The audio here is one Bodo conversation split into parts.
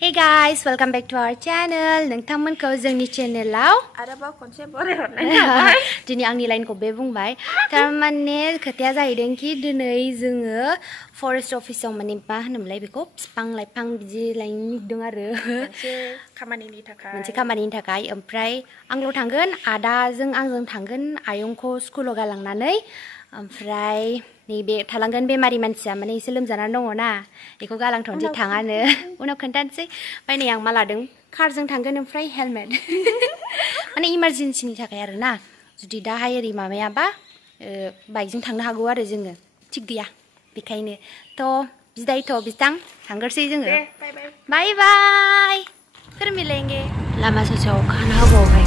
Hey guys, welcome back to our channel. नोंथांमोनखौ जोंनि चेनेलाव आरोबाव खनसे बरायहरनाय जाबाय। दिनै आंनि लाइनखौ बे बुंबाय। थारमाने खोथाया जाहैदों कि दिनै जोङो फरेस्ट अफिसाव माने मा होनोमोनलाय बेखौ बिफां लाइफां बिदि लायनो निगदों आरो मोनसे खामानिनि थाखाय ओमफ्राय आंल' थांगोन आदाजों आंजों थांगोन आयंखौ स्कुलाव गालांनानै ओमफ्राय नैबे थालांगोन बेमारि मानसिया माने एसे लोमजानानै दङ ना बेखौ गालांथ'नोसै थाङानो उनाव खोन्थानोसै ओमफ्राय नै आं मा लादों कारजों थांगोन ओमफ्राय हेलमेट माने इमारजेन्सिनि थाखाय आरो ना जुदि दाहाय ओरै माबायाबा बाइकजों थांनो हागौ आरो जोङो थिग गैया बेखायनो थ' बिदायथ' बिथां थांगोरसै जोङो बाय बाय फिर मिलेंगे लामा ससेयाव अखा हाना होबावबाय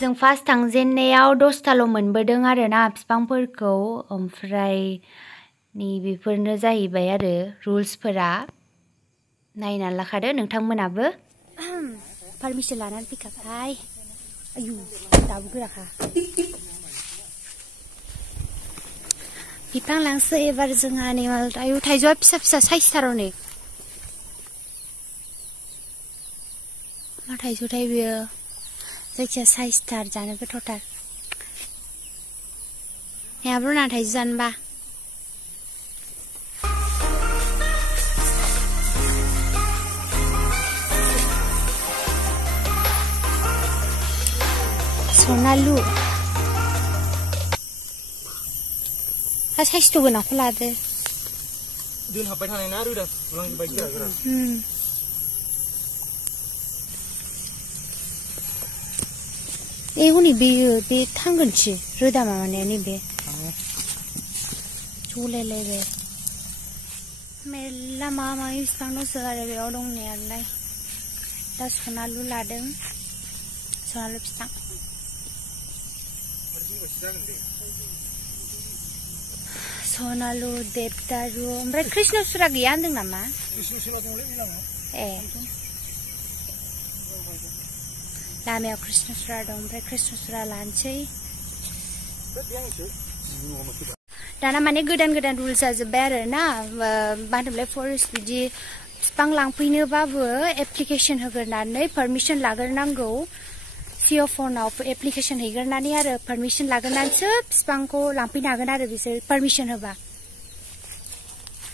जों फार्स्ट थांजेननायाव 10ताल' मोनबोदों आरो ना बिफांफोरखौ ओमफ्राय बेफोरनो जाहैबाय आरो रुल्सफोरा नायनानै लाखादो नोंथांमोनाबो पारमिसन लानानै फैखाबाय आयु दाबो गोराखा बिफां लांसै एबार जोंहा नै आयु थाइजौआ फिसा फिसा साइजथाराव नै मा थाइजौथाय बेयो जायखिया साइजथार जानो गोथावथार हाब्रुना थाइजौ जानोबा सनालु साइज थ' गोनांखौ लादो दोनहाबबाय थानाय ना रोदा लांबाय गोरा हनै बेयो बे थांगोनसो रोदा माबानाया नैबे जलायलायबाय मेरला माबा माबि बिफां दंसो आरो बेयाव दंनायालाय दा सनालु लादों सनालु बिफां सनालु देबदारु ओमफ्राय कृष्णचुरा गैया होनदों नामा ए लामायाव कृष्णचुरा दं ओमफ्राय कृष्णचुरा लानोसै दाना माने गोदान गोदान रुल जाजोब्बाय आरो ना मा होनोमोनलाय फरेस्ट बिदि बिफां लांफैनोबाबो एप्लिकेसन होग्रोनानै पारमिसन लाग्रोनांगौ सिअ फनाव एप्लिकेसन हैग्रोनानै आरो पारमिसन लाग्रोनानैसो बिफांखौ लांफैनो हागोन आरो बिसोर पारमिसन होबा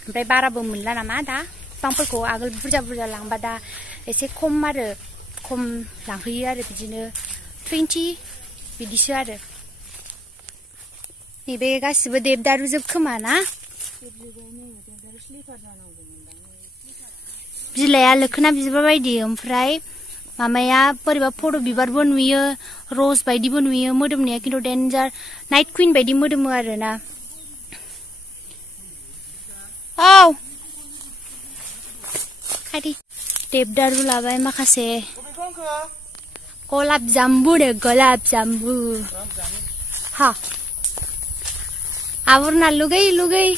ओमफ्राय बाराबो मोनला नामा दा बिफांफोरखौ आगोल बुरजा बुरजा लांबा दा एसे खम आरो खम लांफैयो आरो बिदिनो 20 बिदिसो आरो नैबे गासिबो देबदारुजोब खोमा ना बिलाइआ लोखोना बिबार बायदि ओमफ्राय मामाया बोरैबा फट' बिबारबो नुयो रज बायदिबो नुयो मोदोमनाया खिन्थु डेन्जार नाइट कुइन बायदि मोदोमो आरो ना औ खायदि देबदारु लाबाय माखासे गलाब जाम्बु रे गलाब जाम्बु हा आबरना लुगै लुगै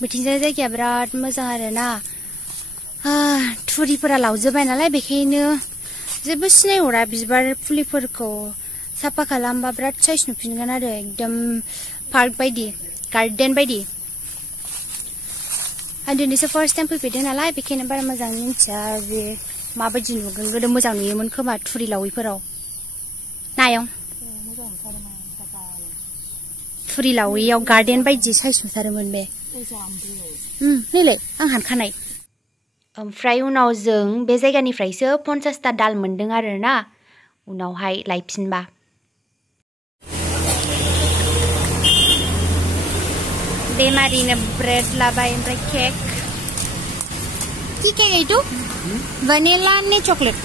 बिथिंजाय जायगाया बिराद मोजां आरो ना थुरिफोरा लावजोबबाय नालाय बेखायनो जेबो सिनायहरा बिबार फुलिफोरखौ साफा खालामबा बिराद साइज नुफिनगोन आरो एकदम पार्क बायदि गार्डेन बायदि आं दिनैसो फार्स्ट टाइम फैफेरदों नालाय बेखायनो बारा मोजां मिन्थिया बे माबायदि नुगोन गोदो मोजां नुयोमोन खोमा थुरि लावैफोराव नायं थुरि लावैयाव गार्डेन बायदि साइज नुथारोमोन बे नैलाय आं हानखानाय ओमफ्राय उनाव जों बे जायगानिफ्रायसो 50ता दाल मोनदों आरो ना उनावहाय लायफिनबा बेमारिनो ब्रेड लाबाय ओमफ्राय केक की केक itu vanilla नी चॉकलेट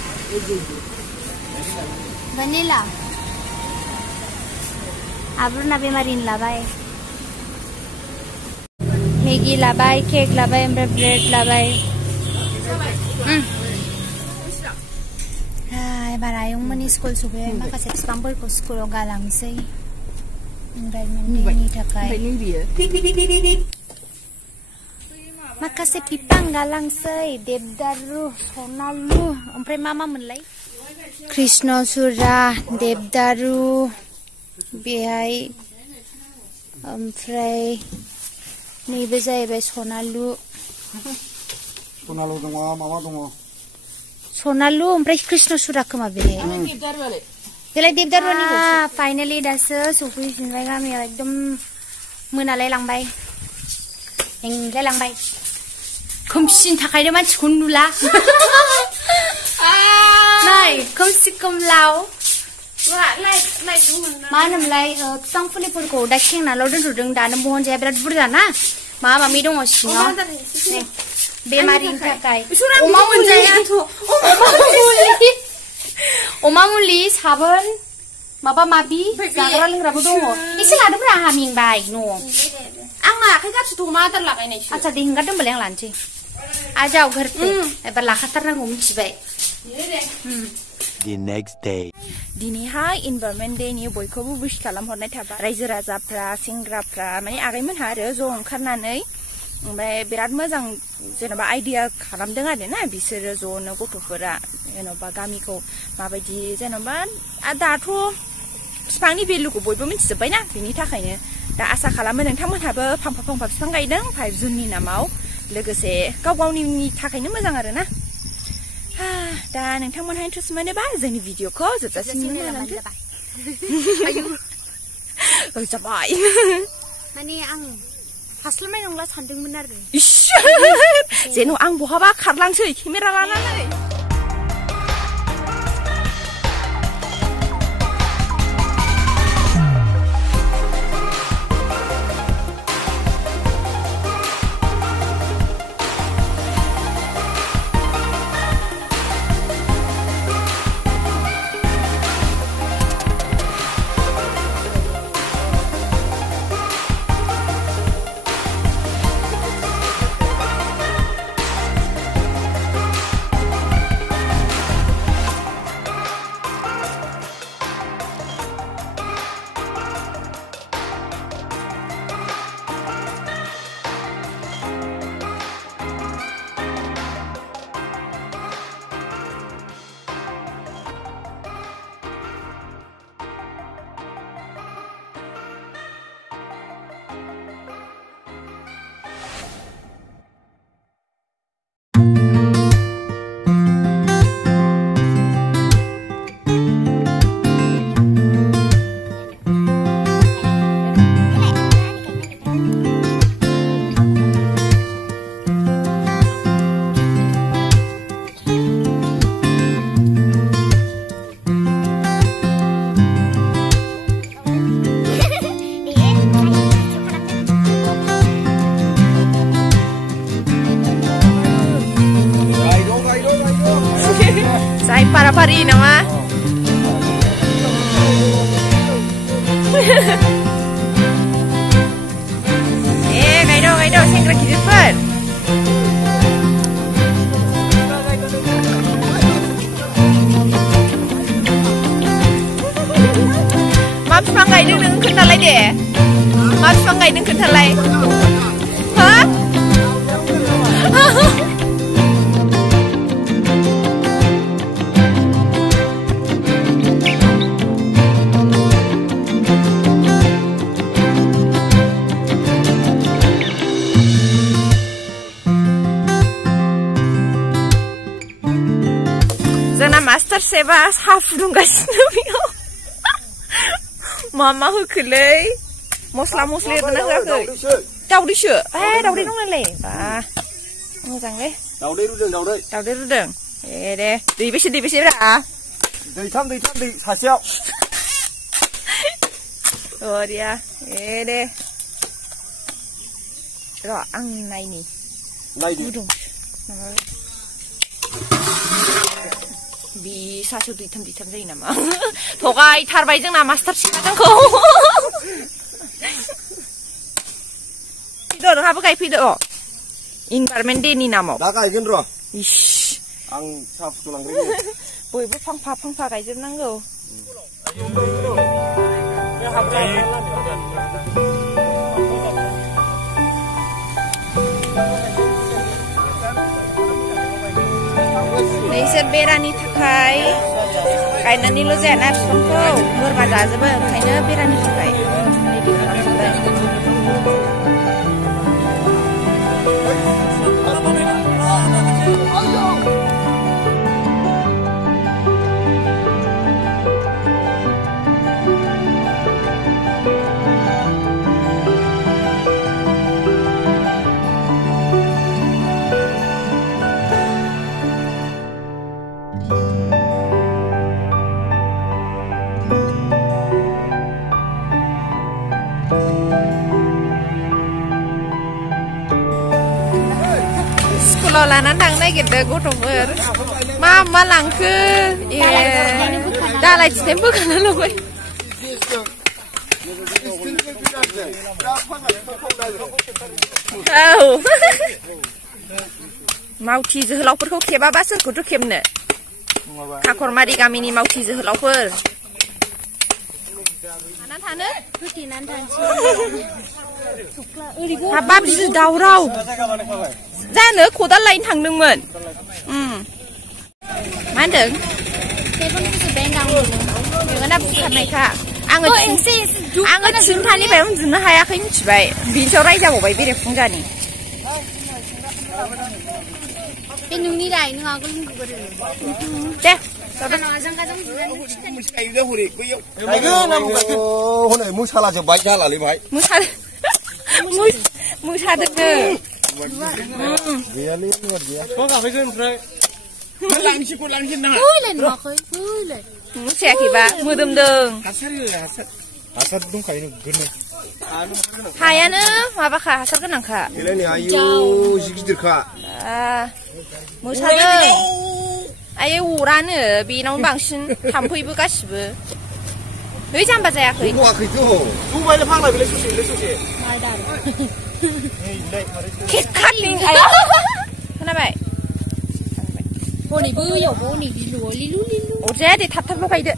vanilla आब्रुना बेमारिनो लाबाय मैगी लाबाय केक लाबाय ओमफ्राय ब्रेड लाबाय एबार आयंमोननि स्कुल सफैबाय माखासे बिफांफोरखौ स्कुलाव गालांसै इनभाइरनमेन्टनि थाखाय माखासे बिफां गालांसै देबदारु सनालु ओमफ्राय मा मोनलाय कृष्णचूड़ा देबदारु बेहाय ओमफ्राय नैबे जाहैबाय सनालु दङ माबा दङ सनालु ओमफ्राय कृष्णचूड़ा खोमा बेहाय बेलाय देबदारुनि फाइनाली दासो सफैफिनबाय गामियाव एकदम मोनालाय लांबाय हेंलाय लांबाय खोमसिनि थाखायनो मानसिखौ नुला नै खोमसि खोमलाव मा होनोमोनलाय बिफां फुलिफोरखौ दा खेंनाल' दोनथ'दों दानो बहनजाया बिराद बुरजा ना माबा माबि दङ सिङाव बेमारिनि थाखाय अमा मोनजायाथ' अमा मुलि साबोन माबा माबि जाग्रा लोंग्राबो दङ एसे लादोब्रा आंहा मेंबाय न'आव आंना आखाइ गाज्रि अमा आदार लागायनायसो आच्छा दे हेंगार दोनबालाय आं लानोसै आजाव घर पे एबार लाखाथारनांगौ मिथिबाय The next day. दिनैहाय इनभाइरनमेन्ट डेनि बयखौबो विश खालामहरनाय थाबाय रायजो राजाफ्रा सेंग्राफ्रा माने आगैमोनहा आरो ज' ओंखारनानै ओमफ्राय बिराद मोजां जेनेबा आइडिया खालामदों आरो ना बिसोरो ज'नो गथ'फोरा जेनेबा गामिखौ माबायदि जेनेबा दाथ' बिफांनि भेलुखौ बयबो मिथिजोब्बाय ना बिनि थाखायनो दा आसा खालामो नोंथांमोनहाबो फांफा फांफा बिफां गायदों 5 जुननि नामाव लोगोसे गाव गावनि थाखायनो मोजां आरो ना दा नोंथांमोनहा इन्ट्रेस्ट मोनोबा जोंनि भिडिअखौ जोबजासिम नायलांदो जाबाय माने आं हास्लाबनाय नंला सानदोंमोन आरो जेन' आं बहाबा खारलांसै केमेरा लानानै Pari nama. Gaido, sengra kidipun. Ma bifang gaidong nang kentalai deh. Ma bifang gaidong kentalai. Hah? Master Seba hafudung gasino biyo. Mama hukulay. Mosla-mosli ito na gagawin. Daudi siya. Daudi nung nalay. Masang le. Daudi rudeng. Daudi rudeng. Deh. Di besi ra. Di tham hasiao. Oh dia. Deh. र' आं नायनि गुदुं माबा बि सासेयाव दैथाम जायो नामा थगायथारबाय जोंना मास्टार सिख्ला जोंखौ फैद' नोंहाबो गायफैदो अ इनभाइरनमेन्ट डेनि नामाव दा गायगोन र' इस आं साहा फुदुंलांग्रोयो बयबो फांफा गायजोबनांगौ नोंसोर बेरानि थाखाय गायनानैल' जायाना बिफांखौ बोरमा जाजोबो ओंखायनो बेरानि थाखाय रेडि खालामजोब्बाय स्कुलाव लानानै थांनो नागिरदों गथ'फोर मा लांखो ए दालाय फिथाइ बोखाना लाबाय औ मावथि जोहोलावफोरखौ खेबाबा सोरखौथ' खेबनो खाखरमारि गामिनि मावथि जोहोलावफोर थानो हाबा बिदि दावराव जानो खदाल लायनो थांदोंमोन मा होनदों नोंना बुखारनायखा आङो थिनथानिफ्राय उन्दुनो हायाखै मिथिबाय बिनि सायाव रायजाबावबाय बेरेफुंजानि बे नोंनि राय नों आगोल दे हनै मोसालाजोब्बाय जालालै बाहाय मोसादोंनो गैयालै नोंहा गैया गाखैगोन ओमफ्राय मोसायाखैबा मोदोमदों हासार दंखायो नोगोरनो हायानो माबाखा हासार गोनांखा आयौ जि गिदिरखा मोसादों आयै अरानो बेनावनो बांसिन थाम्फैबो गासिबो है जाम्बा जायाखै खारलिं खोनाबाय अरजाया दे थाब लगायदो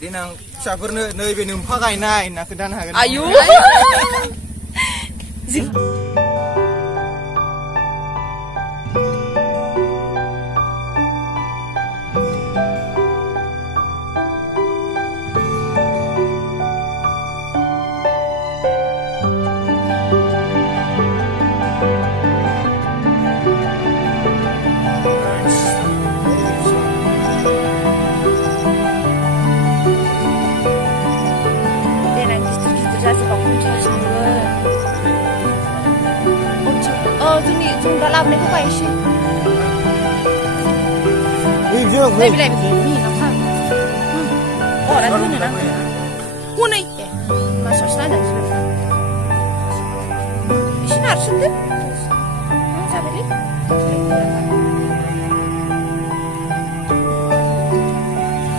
देनां फिसाफोरनो नैबे नोमफा गायनाय होनना खोन्थानो हागोन आयु जों दा लाबोनायखौ गायनोसै नै बिलाइ अरा दोनो नांगौ हनै मासावसो नायनांसिगोन एसे नारसोमदो जाबायलै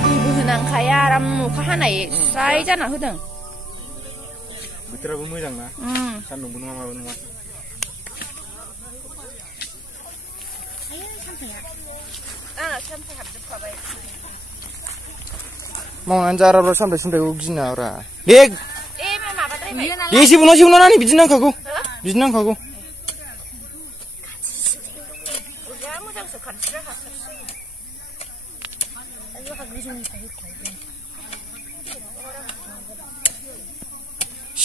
दैबो होनांखाया आराम अखा हानाय स्राय जाना होदों बोथोराबो मोजां ना सान्दुंबो नङा माबो नङा मावनानै जाराब्रा सामथाइ सामथाइखौ गिनाब्रा दे जेबो नङा नानि बिदि नांखागौ बिदि नांखागौ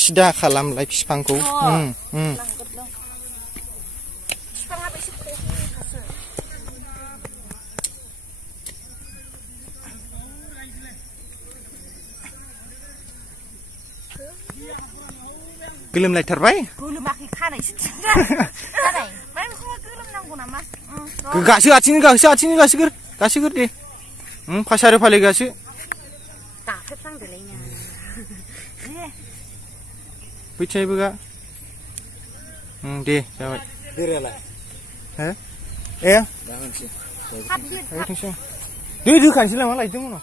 सिदा खालामलाय बिफांखौ गोलोमलायथारबाय गोलोमाखै खानायसो गोलोमनांगौ नामा गासो आथिं गासोगोर दे 파샤르 팔리가시 따뜻한데래냐. बैचाइबोगा दे जाबाय बेरालाय हो ए थांसै दै दोखानोसै नामा लायदोंमोन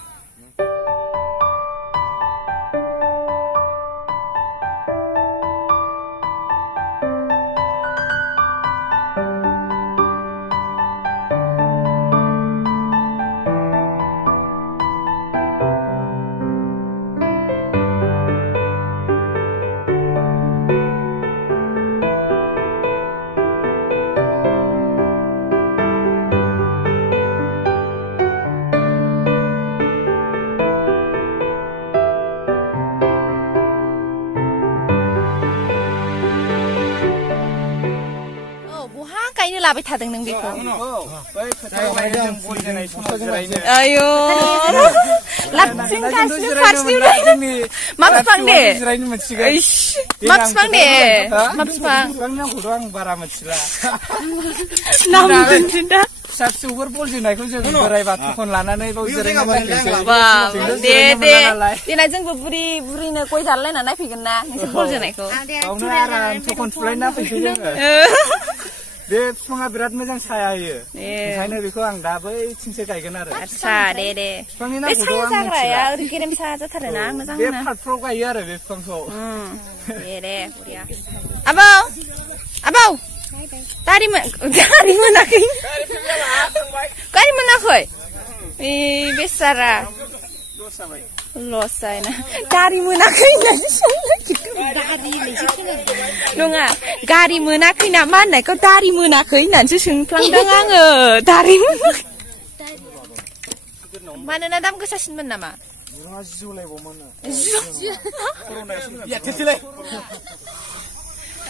लाबाय थादों नों बेखौ बै फोथाराव गायदों बल जोनाय समाव जिरायनो आयो लाबथिं गासिनो फारसेनिफ्राय मा बिफां दे जिरायनो मोनसिगोन मा बिफां दे मा बिफां बिफांनि नामखौथ' आं बारा मिथिला नाम दोनदा फिसा फिसौफोर बल जोनायखौ जों बोराय बाथौखौन लानानै बाव जिरायनो मोनफैसै दे देनाय जोंबो बुरिनो गय जालायना नायफैगोन ना नोंसोर बल जोनायखौ गावनो आराम थखन फुलायना फैसै जोङो बे बिफाङा बिराद मोजां साया होयो ओंखायनो बेखौ आं दा बैथिंसो गायगोन आरो आच्छा दे बिफांनि बे नामखौथ' साया आं जाग्राया मिथिला ओरै गेरेमसा जाथारोना मोजां बे पार्कफ्राव गायो आरो बे बिफांखौ दे बरिया आबौ गारि मोनाखै गारि मोनाखै ए बेसारा लस जायोना गारि मोनाखै नङा गारि मोनाखै ना मा होननायखौ दारि मोनाखै होननानैसो सोंफ्लांदों आङो दारि मोनाखै मानोना दाम गोसासिनमोन नामा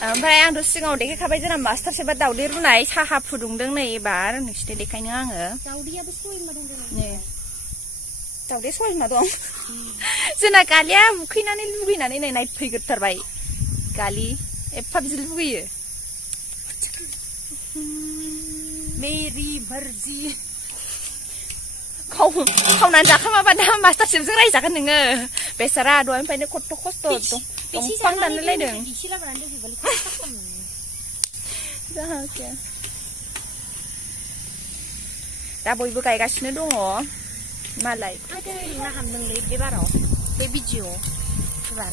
ओमफ्राय आंथ' सिगाङाव देखायखाबाय जोंना मास्टार सेबा दावदै रुनाय साहा फुदुंदों नै एबार नोंसिनो देखायनो आङो दावदै सयमा दं जोंना गालिया उखैनानै लुगैनानै नै नायफैग्रोथारबाय गालि एफा बिदि लुगैयो मेरि मर्जी खावनानै जाखामाबा दा मास्टार सेबजों रायजागोन नोङो बेसारा दहायनिफ्रायनो खस्थ' दंफां दानलायलायदों दा बयबो गायगासिनो दङ मालाय बे भिडिअ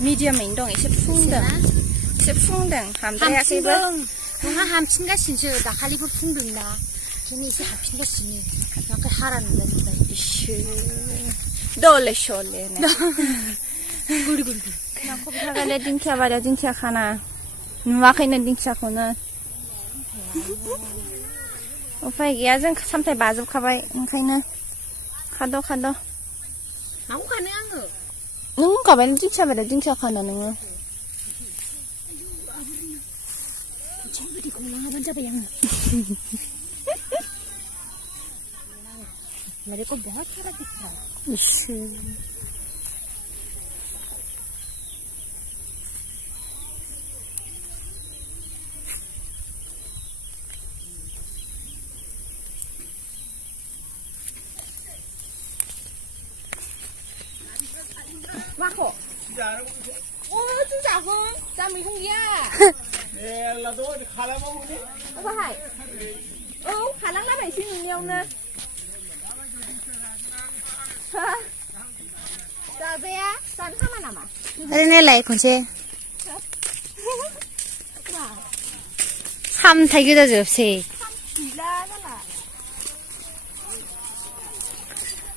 मिडियामैनो दं एसे फुंदों हामद्रायाखैबो नङा हामफिनगासिनोसो दाखालिफोर फुंदोंना ओंखायनो एसे हाबफिनगासिनो ओमफ्राय हारा नुलाजोबबाय दले सले खोनाखौबो दिंखिया बारियाव दिंखिया खाना नुवाखैनो दिंखियाखौनो उफाय गैया जों सामथाय बाजोबखाबाय ओंखायनो खाद' माखौ खानो आङो नों होनखाबाय दिंखिया बारियाव दिंखिया खाना नोङो लाङाबानो जाबाय आङो मेरे को बहुत सारा दिख रहा है माखौ जुजाखौ जा मैगं गैया बाहाय औ खालांलाबायसै नोंनियावनो जाजाया जानो हामा नामा ओरैनोलाय खनसे सामथाय गोजा जोबसै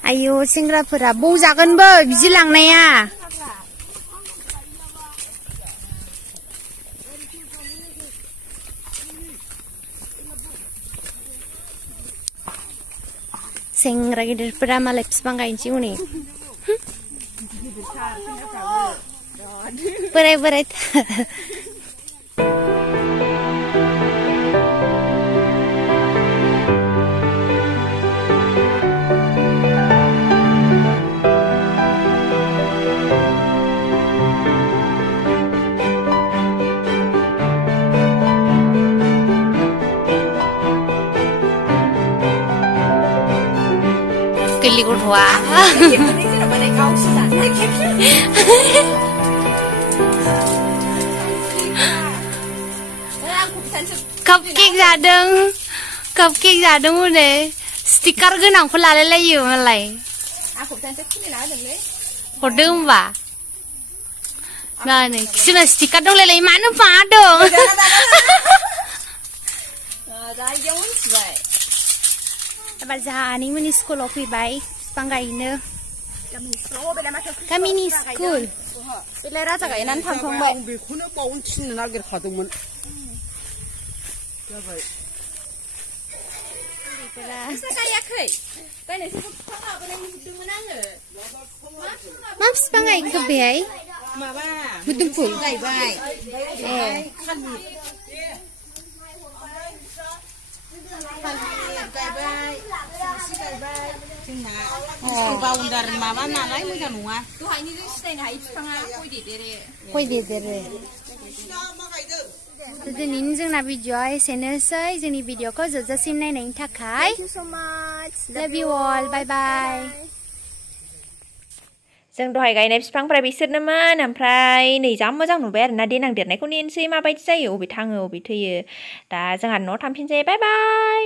आयौ सेंग्राफोरा बौजागोनबो बिदि लांनाया सेंग्रा गिदिरफोरा मालाय बिफां गायनोसै हनै बोराय गोरलै गथ'आ cupcake जादों cupcake जादों हनै स्टिकार गोनांखौ लालायलायो मालाय हरदों होमबा नै जोंना स्टिकार दंलायलायो मानो फादों एबार जोंहा आनैमोननि स्कुलाव फैबाय बिफां गायनो गामिनि स्कुल बेलाय राजा गायनानै थांखांबाय बेखौनो बावनो थिननो नागिरखादोंमोन जाबाय गायाखै गायनायसो बिफां लाबोनाय नुदोंमोन आङो मा बिफां गायखो बेहाय माबा मुदुमफुल गायबाय ए गायबाय गायबाय जोंना बाउन्डार माबा नालाय मोजां नङा दहायनो जों सिनायनो हायो बिफाङा गय देदेरो दिनैनि जोंना भिडिअ'आ एसेनोसै जोंनि भिडिअ'खौ जोबजासिम नायनायनि थाखाय Thank you so much. love you all bye bye जों दहाय गायनाय बिफांफ्रा बिसोरनोमोन ओमफ्राय नै जा मोजां नुबाय आरोना देनां देरनायखौ नेनोसै माबायदि जायो अबे थाङो अबे थैयो दा जोंहा न'आव थांफिनसै बाय बाय